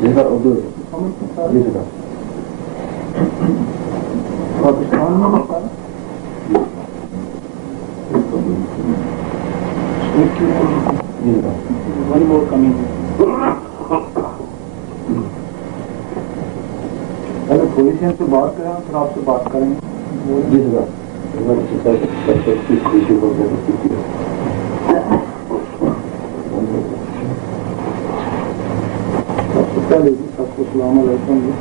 جی سر اردو جی سر پاکستان میں ہوتا ہے جی سر ون مور کمنگ. پہلے پولیسین سے بات کریں پھر آپ سے بات کریں گے. جی سر سب سے پہلے جی سب کو السلام علیکم جی.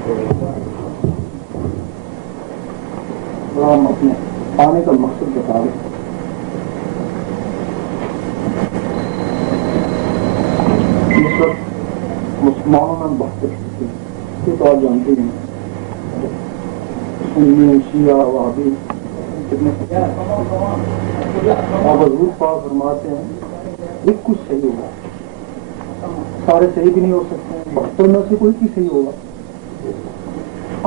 ہم اپنے آنے کا مقصد بتا رہے ہیں. اس وقت مسلمانوں میں بہت یہ تو آپ جانتے ہیں سنی شیعہ وہابی کتنے آپ حضور پاک فرماتے ہیں ایک کچھ صحیح ہوگا. سارے صحیح بھی نہیں ہو سکتے ہیں 72 میں سے کوئی کی صحیح ہوگا.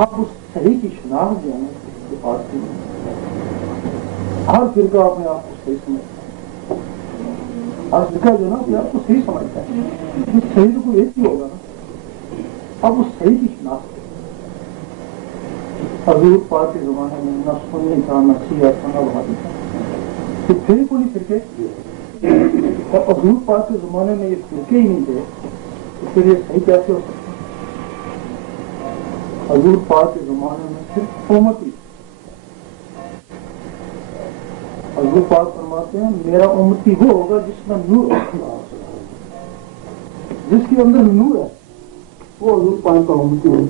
آپ اس صحیح کی شناخت جو ہے نا اس کے پاس کی ہر فرقہ اپنے آپ کو صحیح سمجھتا ہے. ہر فرقہ جو ہے نا اپنے آپ کو صحیح سمجھتا ہے. صحیح تو کوئی ایک ہی ہوگا نا. اب اس صحیح کی شناخت حضور پاک کے زمانے میں نہ سنی تھا نہ شیعہ تھا نہ وہابی تھا. پھر کوئی فرقے اور حضور پاک کے زمانے میں یہ فرقے ہی نہیں تھے تو پھر یہ صحیح کیسے ہو سکتا. حضور پاک کے زمانے میں صرف امت ہی. حضور پاک فرماتے ہیں میرا امتی وہ ہوگا جس میں نور ہوگا. جس کے اندر نور ہے وہ حضور پاک کا امتی ہے.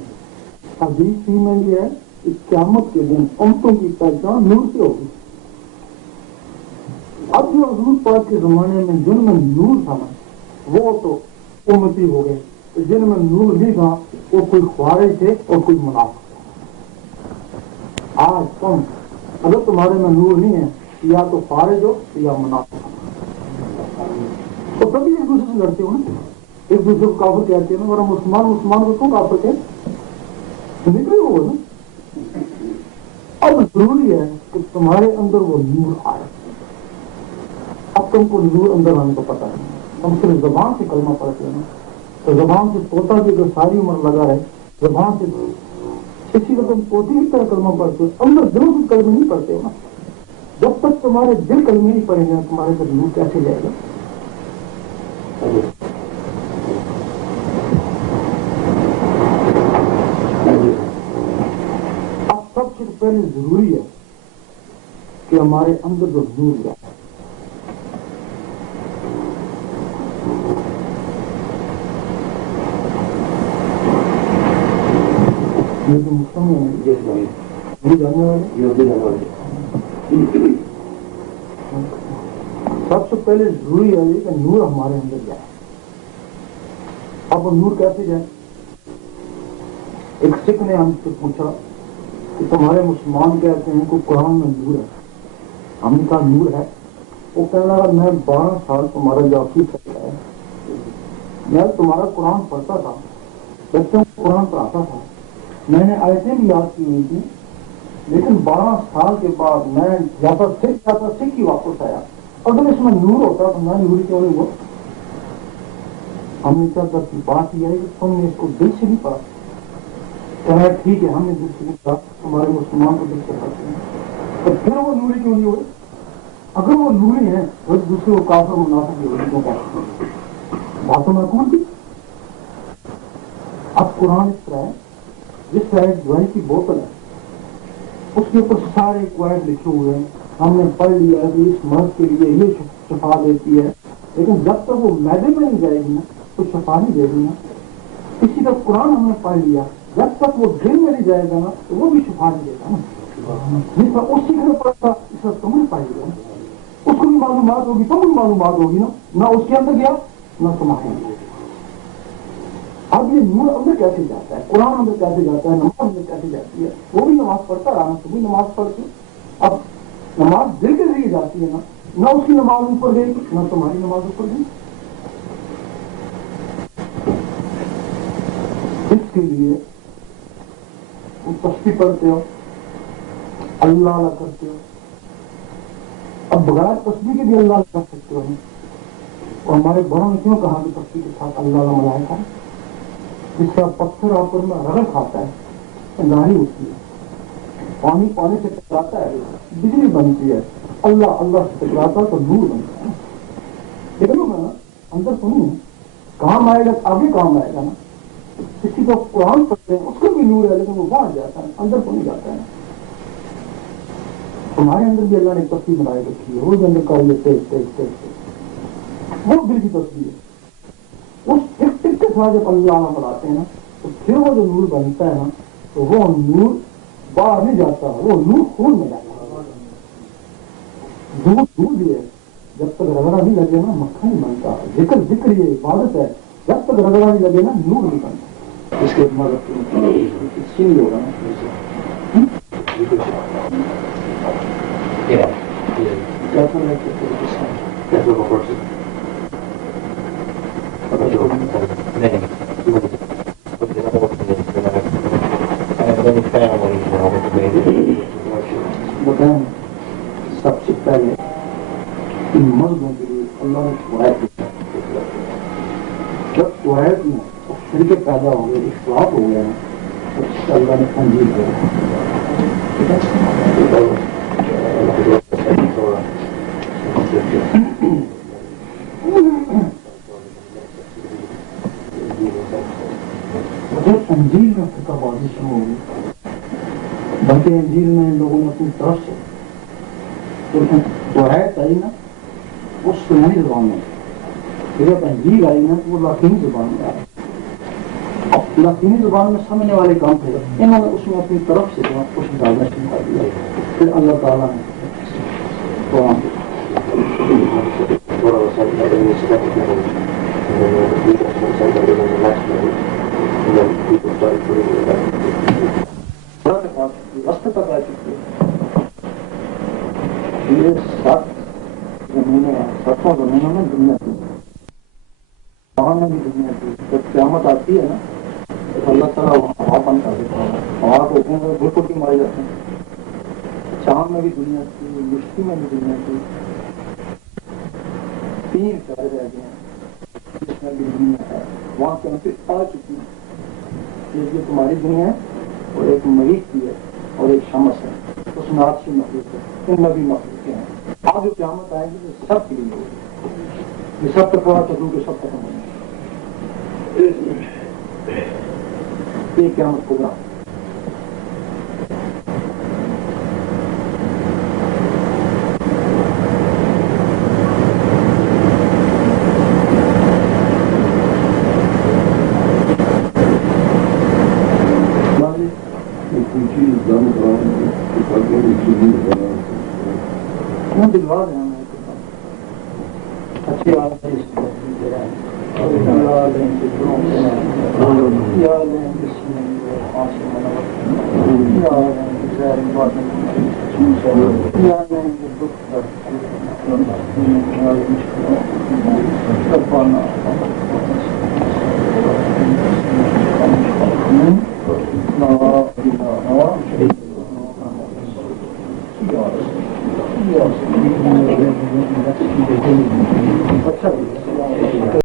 حدیث میں یہ ہے کہ قیامت کے دن امتوں کی پہچان نور سے ہوگی. اب جو حضور پاک کے زمانے میں جن میں نور تھا نا وہ تو امتی ہو گئے. جن میں نور نہیں تھا وہ کوئی خوارج تھے اور کوئی منافق تھے. آج تم اگر تمہارے میں نور نہیں ہے یا تو خارج ہو یا منافق ہو. تو کبھی ایک دوسرے سے لڑتے ہو نا. ایک دوسرے کو کافر کہتے ہیں نا. اور مسلمان کو کیوں کافر کہتے نکلے ہو نا. اب ضروری ہے کہ تمہارے اندر وہ نور آئے. اب تم کو نور اندر آنے کو پتا ہے. ہم صرف زبان سے کلمہ پڑھتے ہیں تو زبان سے طوطا کی جو ساری عمر لگا ہے زبان سے اسی وقت طوطی کی طرح کلمہ پڑھتے ہو. اندر دلوں سے کلمہ نہیں پڑھتے ہو نا. جب تک تمہارے دل کلمے نہیں پڑیں گے تمہارے ساتھ نور کیسے جائے گا. اب سب سے پہلے ضروری ہے کہ ہمارے اندر جو نور جائے. یہ جو مسلم ہے جانے والے سب سے پہلے ضروری ہے کہ نور ہمارے اندر جائے. اب وہ نور کیسے جائے. ایک سکھ نے ہم سے پوچھا کہ تمہارے مسلمان کہتے ہیں کہ قرآن میں نور ہے. ہم نے کہا نور ہے. وہ کہنے لگا میں 12 سال تمہارا جو عقیدہ ہے میں تمہارا قرآن پڑھتا تھا بچوں کو قرآن پڑھاتا تھا. میں نے آیتیں بھی یاد کی ہوئی تھی لیکن 12 سال کے بعد میں جاتا سکھ ہی واپس آیا. اگر اس میں نور ہوتا تو میں نوری کیوں نہیں ہوا. ہم نے کیا کرتی بات یہ ہے کہ تم نے اس کو دل سے نہیں پڑھا. کہنا ٹھیک ہے ہم نے دل سے نہیں پڑھا تمہارے مسلمان کو دل سے پڑھتے ہیں تو پھر وہ نوری کیوں نہیں ہوئے. اگر وہ نوری ہے تو دوسرے کو کافر منافق کی وجہ کہتے ہیں. باتوں میں کون تھی. اب قرآن اس طرح ہے جس طرح ایک دوائی کی بوتل ہے اس کے اوپر سارے کوائٹ لکھے ہوئے ہیں. ہم نے پڑھ لیا کہ اس مرض کے لیے یہ شفا دیتی ہے لیکن جب تک وہ معدے میں نہیں جائے گی نا تو شفا نہیں دے گی نا. اسی طرح قرآن ہم نے پڑھ لیا جب تک وہ دل میں نہیں جائے گا نا تو وہ بھی شفا نہیں دے گا نا. جس طرح اس سیکھنے پڑتا اس طرح تم نے پڑھ لیا اس کو بھی معلومات ہوگی تم بھی معلومات ہوگی نا. نہ اس کے اندر گیا نہ تمہارے اندر. اب یہ نور اندر کیسے جاتا ہے. قرآن اندر کیسے جاتا ہے. نماز اندر کیسے جاتی ہے. وہ بھی نماز پڑھتا رہا تو بھی نماز پڑھتی. اب نماز دل کے ذریعے جاتی ہے نا. نہ اس کی نماز اوپر گئی نہ تمہاری نماز اوپر گئی. اس کے لیے تم تسبیح پڑھتے ہو اللہ اللہ کرتے ہو. اب بغیر تسبیح کے بھی اللہ کر سکتے ہو. اور ہمارے بڑوں نے کیوں کہا کہ پکی کے ساتھ اللہ کا ملائکہ جس کا پتھر آپ پر میں رگڑ کھاتا ہے گاڑی اٹھتی ہے، پانی پانی سے ٹکراتا ہے بجلی بنتی ہے، اللہ اللہ سے ٹکراتا ہے تو نور بنتا ہے. لیکن نا اندر سنیے کام آئے گا آگے کام آئے گا نا. کسی کو قرآن پڑھتے ہیں اس کو بھی نور ہے لیکن وہ باہر جاتا ہے اندر کو نہیں جاتا ہے. ہمارے اندر بھی اللہ نے تصویر بنائے رکھی ہے، روز اندر کا یہ تیز تیز تیز وہ دل کی تصویر ہے. اس ٹک ٹک کے ساتھ جب اللہ بناتے ہیں نا تو پھر وہ جو نور بنتا ہے نا تو وہ نور باہر نہیں جاتا، وہ نور خون میں جاتا ہے. دودھ بھی ہے، جب تک رگڑا نہیں لگے نا مکھن نہیں بنتا. ذکر ذکر یہ عبادت ہے، جب تک رگڑا نہیں لگے نا نور نہیں بنتا. اس کے مدد اس نہیں ہوگا نا. بتائیں سب سے پہلے ان مردوں کے لیے اللہ نے قوائد دی. جب قوائد میں فرقے پیدا ہو گئے، اختلاف ہو گیا تو اللہ نے انجیل دیا. جب انجیل میں فرقہ بازی شروع ہو گئی بلکہ انجیل میں لوگوں نے اپنی طرف سے جو ہے صحیح نا اس سنہری زبان میں، جب انجیل آئی نا وہ لاطینی زبان میں آئی. اب لاطینی زبان میں سمجھنے والے کام تھے، انہوں نے اس میں اپنی طرف سے کچھ ڈالنا شروع کر دیا. پھر اللہ تعالیٰ نے قرآن رستے تک آ چکی ہے. یہ 7 زمینیں ہیں، 7 زمینوں میں دنیا کی وہاں میں بھی دنیا کی. جب قیامت آتی ہے نا تو اللہ تعالیٰ ہوا بند کر دیتا ہے، ہوا کو بالکل کی مارے جاتے ہیں. چاند میں بھی دنیا کی، مشکی میں بھی دنیا کی. 3 پیارے رہ گئے ہیں جس میں بھی دنیا ہے، وہاں سے آ چکی ہے. یہ تمہاری دنیا ہے اور ایک مریخ کی ہے اور ایک شمس ہے، اس میں آج کی مخلوق ہے، ان میں بھی مخلوقیں ہیں. آج جو قیامت آئے گی تو سب کے لیے ہوگی. یہ سب کا تھوڑا چلو کہ سب ختم ہو جائے. یہ قیامت کبریٰ. دلوا دیں اچھی بات ہے.